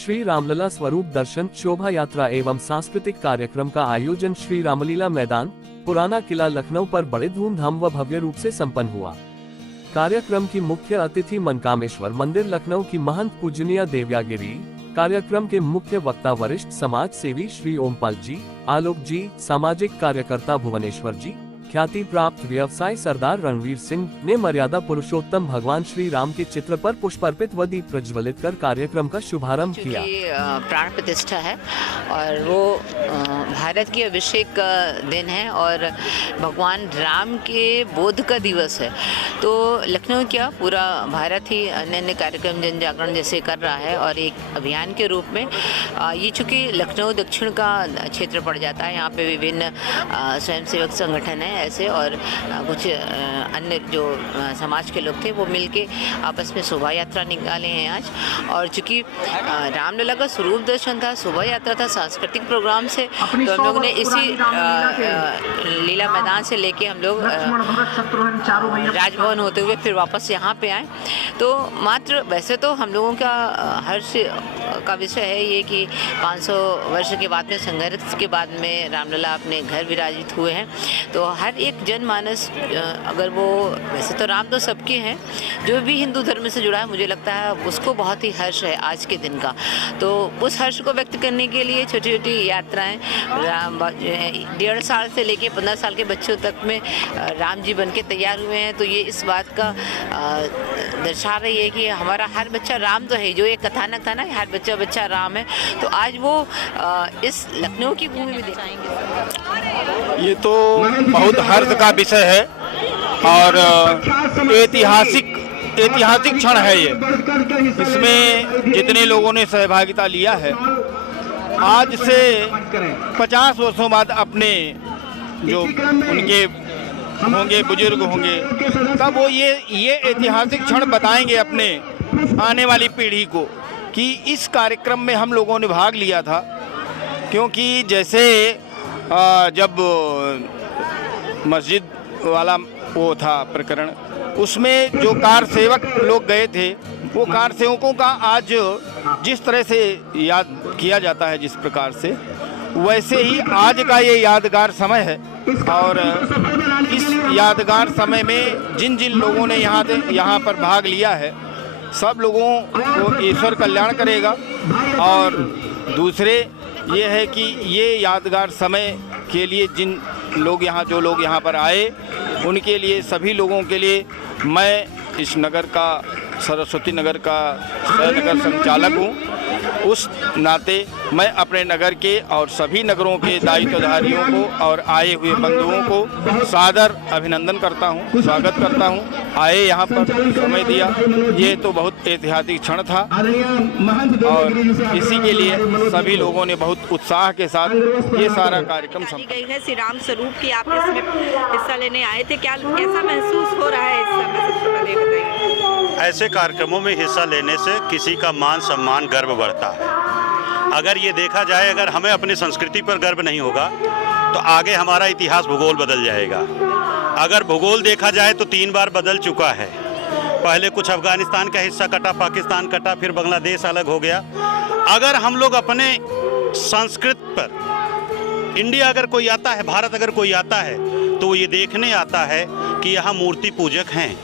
श्री रामलला स्वरूप दर्शन शोभा यात्रा एवं सांस्कृतिक कार्यक्रम का आयोजन श्री रामलीला मैदान पुराना किला लखनऊ पर बड़े धूमधाम व भव्य रूप से संपन्न हुआ। कार्यक्रम की मुख्य अतिथि मनकामेश्वर मंदिर लखनऊ की महंत पूजनीय देवयागिरी। कार्यक्रम के मुख्य वक्ता वरिष्ठ समाज सेवी श्री ओमपाल जी, आलोक जी, सामाजिक कार्यकर्ता भुवनेश्वर जी, ख्याति प्राप्त व्यवसायी सरदार रणवीर सिंह ने मर्यादा पुरुषोत्तम भगवान श्री राम के चित्र पर पुष्प अर्पित व दीप प्रज्वलित कर कार्यक्रम का शुभारंभ किया। प्राण प्रतिष्ठा है और वो भारत की अभिषेक का दिन है और भगवान राम के बोध का दिवस है। तो लखनऊ क्या पूरा भारत ही अन्य अन्य कार्यक्रम जन जागरण जैसे कर रहा है और एक अभियान के रूप में ये चूँकि लखनऊ दक्षिण का क्षेत्र पड़ जाता है, यहाँ पे विभिन्न स्वयंसेवक संगठन है ऐसे और कुछ अन्य जो समाज के लोग थे वो मिलके आपस में शोभा यात्रा निकाले हैं आज। और चूँकि रामलला का स्वरूप दर्शन था, शोभा यात्रा था, सांस्कृतिक प्रोग्राम से, तो हम लोग ने इसी लीला मैदान से लेके हम लोग राजभवन होते हुए फिर वापस यहाँ पे आए। तो मात्र वैसे तो हम लोगों का हर्ष का विषय है ये कि 500 वर्ष के बाद में संघर्ष के बाद में रामलला अपने घर विराजित हुए हैं। तो हर एक जनमानस अगर वो वैसे तो राम तो सबके हैं, जो भी हिंदू धर्म से जुड़ा है मुझे लगता है उसको बहुत ही हर्ष है आज के दिन का। तो उस हर्ष को व्यक्त करने के लिए छोटी छोटी यात्राएं 1.5 साल से लेके 15 साल के बच्चों तक में राम जी बन के तैयार हुए हैं। तो ये इस बात का दर्शा रही है कि हमारा हर बच्चा राम तो है, जो एक कथानक था ना हर बच्चा बच्चा राम है, तो आज वो इस लखनऊ की भूमि में दिखाएंगे। ये तो बहुत हर्ष का विषय है और ऐतिहासिक क्षण है ये। इसमें जितने लोगों ने सहभागिता लिया है, आज से 50 वर्षों बाद अपने जो उनके होंगे बुजुर्ग होंगे तब वो ये ऐतिहासिक क्षण बताएंगे अपने आने वाली पीढ़ी को कि इस कार्यक्रम में हम लोगों ने भाग लिया था। क्योंकि जैसे जब मस्जिद वाला वो था प्रकरण, उसमें जो कार सेवक लोग गए थे वो कार सेवकों का आज जिस तरह से याद किया जाता है जिस प्रकार से, वैसे ही आज का ये यादगार समय है। और इस यादगार समय में जिन जिन लोगों ने यहाँ पर भाग लिया है सब लोगों को ईश्वर कल्याण करेगा। और दूसरे ये है कि ये यादगार समय के लिए जो लोग यहाँ पर आए उनके लिए, सभी लोगों के लिए मैं इस नगर का, सरस्वती नगर का नगर संचालक हूँ, उस नाते मैं अपने नगर के और सभी नगरों के दायित्वधारियों को और आए हुए बंधुओं को सादर अभिनंदन करता हूँ, स्वागत करता हूँ। आए यहाँ पर समय दिया, ये तो बहुत ऐतिहासिक क्षण था और इसी के लिए सभी लोगों ने बहुत उत्साह के साथ ये सारा कार्यक्रम गई है। श्री राम स्वरूप की आप इसमें हिस्सा लेने आए थे, कैसा महसूस हो रहा है इस समय? सबसे पहले बताइए। ऐसे कार्यक्रमों में हिस्सा लेने से किसी का मान सम्मान गर्व बढ़ता है। अगर ये देखा जाए, अगर हमें अपनी संस्कृति पर गर्व नहीं होगा तो आगे हमारा इतिहास भूगोल बदल जाएगा। अगर भूगोल देखा जाए तो 3 बार बदल चुका है। पहले कुछ अफगानिस्तान का हिस्सा कटा, पाकिस्तान कटा, फिर बांग्लादेश अलग हो गया। अगर हम लोग अपने संस्कृत पर, इंडिया अगर कोई आता है, भारत अगर कोई आता है तो वो ये देखने आता है कि यहाँ मूर्ति पूजक हैं,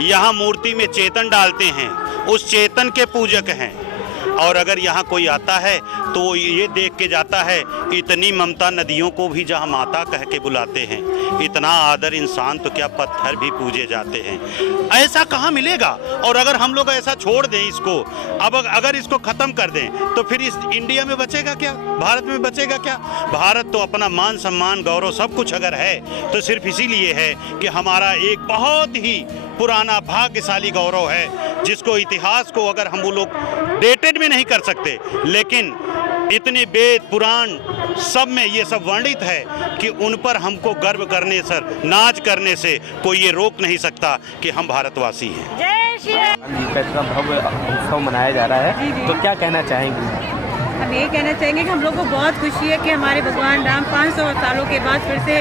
यहाँ मूर्ति में चेतन डालते हैं, उस चेतन के पूजक हैं। और अगर यहाँ कोई आता है तो वो ये देख के जाता है इतनी ममता नदियों को भी जहाँ माता कह के बुलाते हैं, इतना आदर इंसान तो क्या पत्थर भी पूजे जाते हैं। ऐसा कहाँ मिलेगा? और अगर हम लोग ऐसा छोड़ दें इसको, अब अगर इसको ख़त्म कर दें तो फिर इस इंडिया में बचेगा क्या, भारत में बचेगा क्या? भारत तो अपना मान सम्मान गौरव सब कुछ अगर है तो सिर्फ इसीलिए है कि हमारा एक बहुत ही पुराना भाग्यशाली गौरव है, जिसको इतिहास को अगर हम वो लोग डेटेड में नहीं कर सकते, लेकिन इतने वेद पुराण सब में ये सब वर्णित है कि उन पर हमको गर्व करने से, नाच करने से कोई ये रोक नहीं सकता कि हम भारतवासी हैं। जय श्री राम। इतना भव्य उत्सव मनाया जा रहा है, तो क्या कहना चाहेंगे? हम यही कहना चाहेंगे कि हम लोग को बहुत खुशी है कि हमारे भगवान राम 500 सालों के बाद फिर से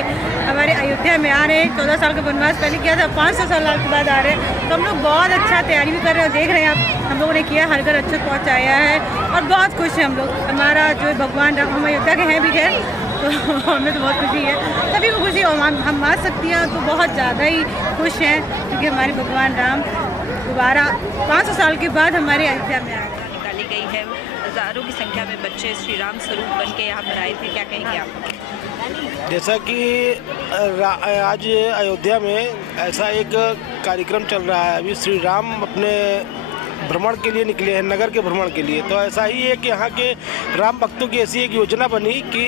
हमारे अयोध्या में आ रहे हैं। 14 साल का वनवास पहले किया था, 500 साल के बाद आ रहे हैं। तो हम लोग बहुत अच्छा तैयारी भी कर रहे हैं, देख रहे हैं आप, हम लोगों ने किया, हर घर अच्छे पहुँचाया है और बहुत खुश हैं हम लोग। हमारा जो भगवान राम, हम अयोध्या के हैं भी खैर, तो हमें तो बहुत खुशी है, सभी को खुशी। हम मान सकती हैं तो बहुत ज़्यादा ही खुश हैं क्योंकि हमारे भगवान राम दोबारा 500 साल के बाद हमारे अयोध्या में आए। निकाली गई है, हज़ारों की संख्या में बच्चे श्री राम स्वरूप बन के यहाँ पर आए थे, क्या कहेंगे आप? जैसा कि आज अयोध्या में ऐसा एक कार्यक्रम चल रहा है, अभी श्री राम अपने भ्रमण के लिए निकले हैं, नगर के भ्रमण के लिए। तो ऐसा ही है कि यहाँ के राम भक्तों की ऐसी एक योजना बनी कि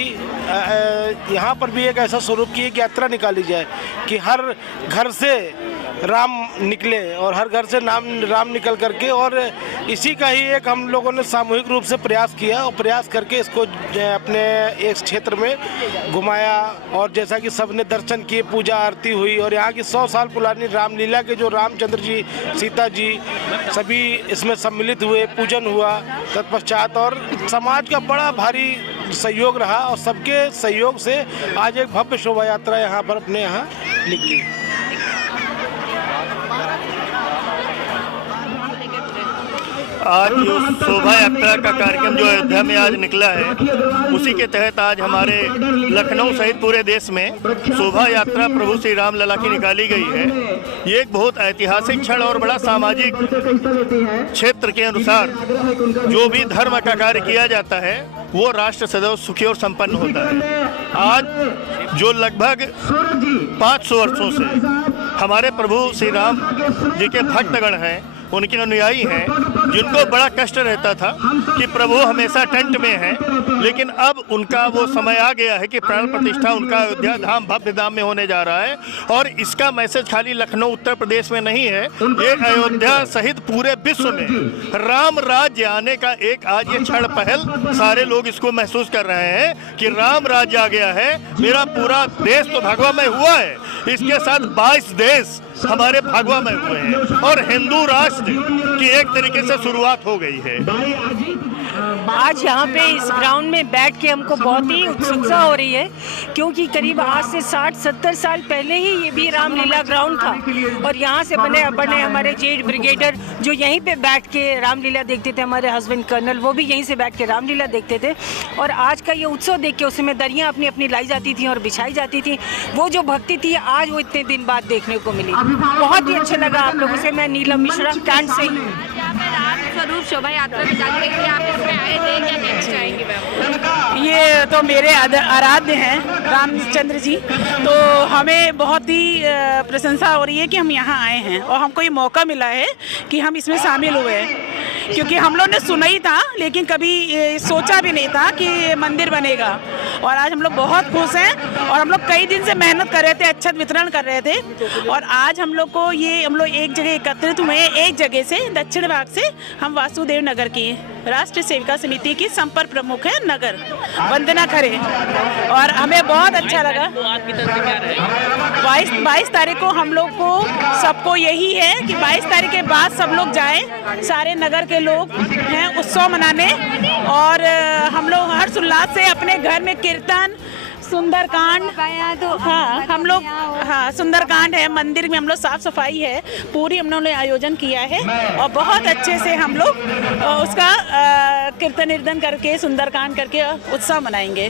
यहाँ पर भी एक ऐसा स्वरूप की एक यात्रा निकाली जाए कि हर घर से राम निकले और हर घर से राम निकल करके, और इसी का ही एक हम लोगों ने सामूहिक रूप से प्रयास किया और प्रयास करके इसको अपने एक क्षेत्र में घुमाया। और जैसा कि सबने दर्शन किए, पूजा आरती हुई और यहाँ की 100 साल पुरानी रामलीला के जो रामचंद्र जी, सीता जी सभी इसमें सम्मिलित हुए, पूजन हुआ तत्पश्चात, और समाज का बड़ा भारी सहयोग रहा और सबके सहयोग से आज एक भव्य शोभा यात्रा यहाँ पर अपने यहाँ निकली। आज जो शोभा यात्रा का कार्यक्रम जो अयोध्या में आज निकला है, उसी के तहत आज हमारे लखनऊ सहित पूरे देश में शोभा यात्रा प्रभु श्री राम लला की निकाली गई है। ये एक बहुत ऐतिहासिक क्षण और बड़ा सामाजिक क्षेत्र के अनुसार जो भी धर्म का कार्य किया जाता है वो राष्ट्र सदैव सुखी और संपन्न होता है। आज जो लगभग 500 वर्षों से हमारे प्रभु श्री राम जी के भक्तगण हैं, उनके अनुयायी हैं, जिनको बड़ा कष्ट रहता था कि प्रभु हमेशा टेंट में हैं, लेकिन अब उनका वो समय आ गया है कि प्राण प्रतिष्ठा उनका अयोध्या धाम भव्य धाम में होने जा रहा है। और इसका मैसेज खाली लखनऊ उत्तर प्रदेश में नहीं है, ये अयोध्या सहित पूरे विश्व में राम राज्य आने का एक आज ये क्षण पहल सारे लोग इसको महसूस कर रहे हैं कि राम राज्य आ गया है। मेरा पूरा देश तो भगवामय हुआ है, इसके साथ 22 देश हमारे भगवामय हुए हैं और हिंदू राष्ट्र की एक तरीके से शुरुआत हो गई है। आज यहाँ पे इस ग्राउंड में बैठ के हमको बहुत ही उत्सुकता हो रही है, क्योंकि करीब आज से 60-70 साल पहले ही ये भी रामलीला ग्राउंड था और यहाँ से बने हमारे जेड ब्रिगेडर जो यहीं पे बैठ के रामलीला देखते थे, हमारे हस्बैंड कर्नल वो भी यहीं से बैठ के रामलीला देखते थे। और आज का ये उत्सव देख के उसमें दरियाँ अपनी अपनी लाई जाती थी और बिछाई जाती थी, वो जो भक्ति थी आज वो इतने दिन बाद देखने को मिली। बहुत ही अच्छा लगा आप लोगों से। मैं नीलम मिश्रा कैंट से। स्वरूप शोभा यात्रा निकाली गई, आप इसमें आए थे, क्या कहना चाहेंगे मैम? ये तो मेरे आराध्य हैं रामचंद्र जी, तो हमें बहुत ही प्रशंसा हो रही है कि हम यहाँ आए हैं और हमको ये मौका मिला है कि हम इसमें शामिल हुए हैं, क्योंकि हम लोग ने सुना ही था लेकिन कभी सोचा भी नहीं था कि मंदिर बनेगा। और आज हम लोग बहुत खुश हैं और हम लोग कई दिन से मेहनत कर रहे थे, अक्षत वितरण कर रहे थे, और आज हम लोग एक जगह एकत्रित हुए हैं, एक जगह से दक्षिण भाग से। हम वासुदेव नगर की राष्ट्रीय सेविका समिति की संपर्क प्रमुख है नगर, वंदना खरे, और हमें बहुत अच्छा लगा। 22 तारीख को हम लोग को सबको यही है कि 22 तारीख के बाद सब लोग जाएं, सारे नगर के लोग हैं उत्सव मनाने, और हम लोग हर्षोल्लास से अपने घर में कीर्तन, सुंदरकांड, तो हाँ हम लोग सुंदरकांड है, मंदिर में हम लोग साफ सफाई है पूरी हम लोगों ने आयोजन किया है और बहुत अच्छे से हम लोग उसका कीर्तन निर्दन करके सुंदरकांड करके उत्सव मनाएंगे।